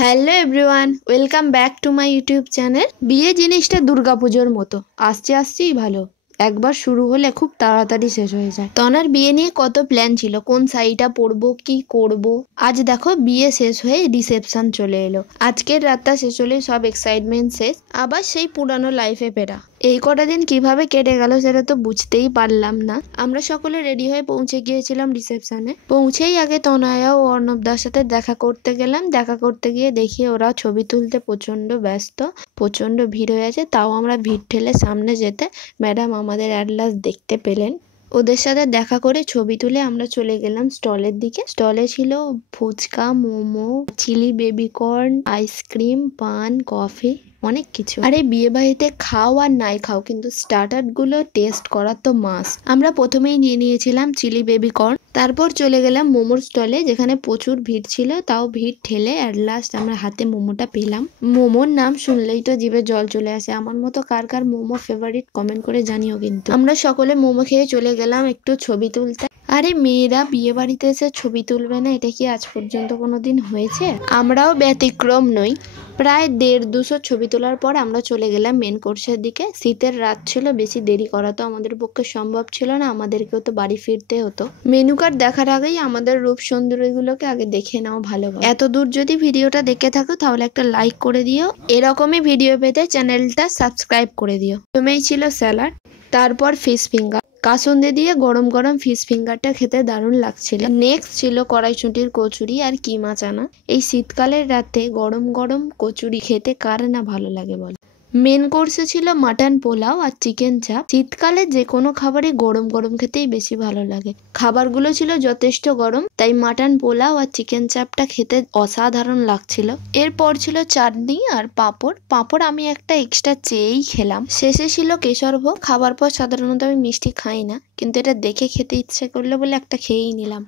Hello everyone, welcome back to my YouTube channel. বিয়ে জিনিসটা দুর্গাপুজোর মতো, আসছেই ভালো। একবার শুরু হলে খুব তাড়াতাড়ি শেষ হয়ে যায়। তনার বিয়ে নিয়ে কত প্ল্যান ছিল, কোন শাড়িটা পরবো, কি করব। আজ দেখো বিয়ে শেষ হয়ে রিসেপশন চলে এলো। আজকের রাতটা শেষ হলে সব এক্সাইটমেন্ট শেষ, আবার সেই পুরানো লাইফে ফেরা। এই কটা দিন কিভাবে কেটে গেল সেটা তো বুঝতেই পারলাম না। আমরা সকলে রেডি হয়ে পৌঁছে গিয়েছিলাম রিসেপশনে। পৌঁছেই আগে তনয়া ও অর্ণবদার সাথে দেখা করতে গেলাম। দেখা করতে গিয়ে দেখি ওরা ছবি তুলতে প্রচন্ড ব্যস্ত, প্রচন্ড ভিড় হয়ে আছে। তাও আমরা ভিড় ঠেলে সামনে যেতে ম্যাডাম আমাদের অ্যাট লাস্ট দেখতে পেলেন। ওদের সাথে দেখা করে ছবি তুলে আমরা চলে গেলাম স্টলের দিকে। স্টলে ছিল fuchka, momo, chilli baby corn, ice cream, পান, কফি, অনেক কিছু। আরে বিয়ে বাড়িতে খাও আর নাই খাও, কিন্তু স্টার্টার গুলো টেস্ট করা তো মাস্ট। আমরা প্রথমেই নিয়ে নিয়েছিলাম চিলি বেবিকর্ন, তারপর চলে গেলাম মোমোর স্টলে, যেখানে প্রচুর ভিড় ছিল। তাও ভিড় ঠেলে অ্যাট লাস্ট আমরা হাতে মোমোটা পেলাম। মোমোর নাম শুনলেই তো জিভে জল চলে আসে। আমার মতো কার কার মোমো ফেভারিট কমেন্ট করে জানিও কিন্তু। আমরা সকলে মোমো খেয়ে চলে গেলাম একটু ছবি তুলতে। আরে মেয়েরা বিয়ে বাড়িতে এসে ছবি তুলবে না, এটা কি আজ পর্যন্ত কোনোদিন হয়েছে? আমরাও ব্যতিক্রম নই। প্রায় 150-200 ছবি তোলার পর আমরা চলে গেলাম মেন কোর্সের দিকে। শীতের রাত ছিল, বেশি দেরি করা তো আমাদের পক্ষে সম্ভব ছিল না, আমাদেরকেও তো বাড়ি ফিরতে হতো। মেনু কার্ড দেখার আগেই আমাদের রূপ সৌন্দর্যগুলোকে আগে দেখে নাও ভালোভাবে। এত দূর যদি ভিডিওটা দেখে থাকো তাহলে একটা লাইক করে দিও, এরকমই ভিডিও পেতে চ্যানেলটা সাবস্ক্রাইব করে দিও। প্রথমেই ছিল স্যালাড, তারপর ফিশ ফিঙ্গার। কাসুন্দি দিয়ে গরম গরম ফিশ ফিঙ্গারটা খেতে দারুণ লাগছিল। নেক্সট ছিল কড়াইশুঁটির কচুরি আর কিমা চানা। এই শীতকালের রাতে গরম গরম কচুরি খেতে কার না ভালো লাগে বলো। মেন কোর্সে ছিল মাটন পোলাও আর চিকেন চাপ। শীতকালে যে কোনো খাবারই গরম গরম খেতেই বেশি ভালো লাগে। খাবারগুলো ছিল যথেষ্ট গরম, তাই মাটন পোলাও আর চিকেন চাপটা খেতে অসাধারণ লাগছিল। এরপর ছিল চাটনি আর পাঁপড়। পাঁপড় আমি একটা এক্সট্রা চেয়েই খেলাম। শেষে ছিল কেশরভোগ। খাবার পর সাধারণত আমি মিষ্টি খাই না, কিন্তু এটা দেখে খেতে ইচ্ছে করলো বলে একটা খেয়েই নিলাম।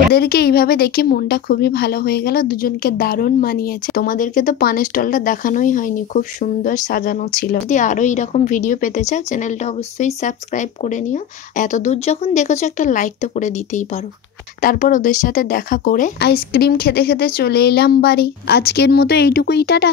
ওদেরকে এইভাবে দেখে মনটা খুবই ভালো হয়ে গেল, দুজনকে দারুণ মানিয়েছে। তোমাদেরকে তো পানের স্টলটা দেখানোই হয়নি, খুব সুন্দর সাজানো ছিল। যদি আরো এরকম ভিডিও পেতে চাও চ্যানেলটা অবশ্যই সাবস্ক্রাইব করে নিও। এত দূর যখন দেখেছো একটা লাইক তো করে দিতেই পারো। তারপর ওদের সাথে দেখা করে আইসক্রিম খেতে খেতে চলে এলাম বাড়ি। আজকের মতো এইটুকুই, টাটা।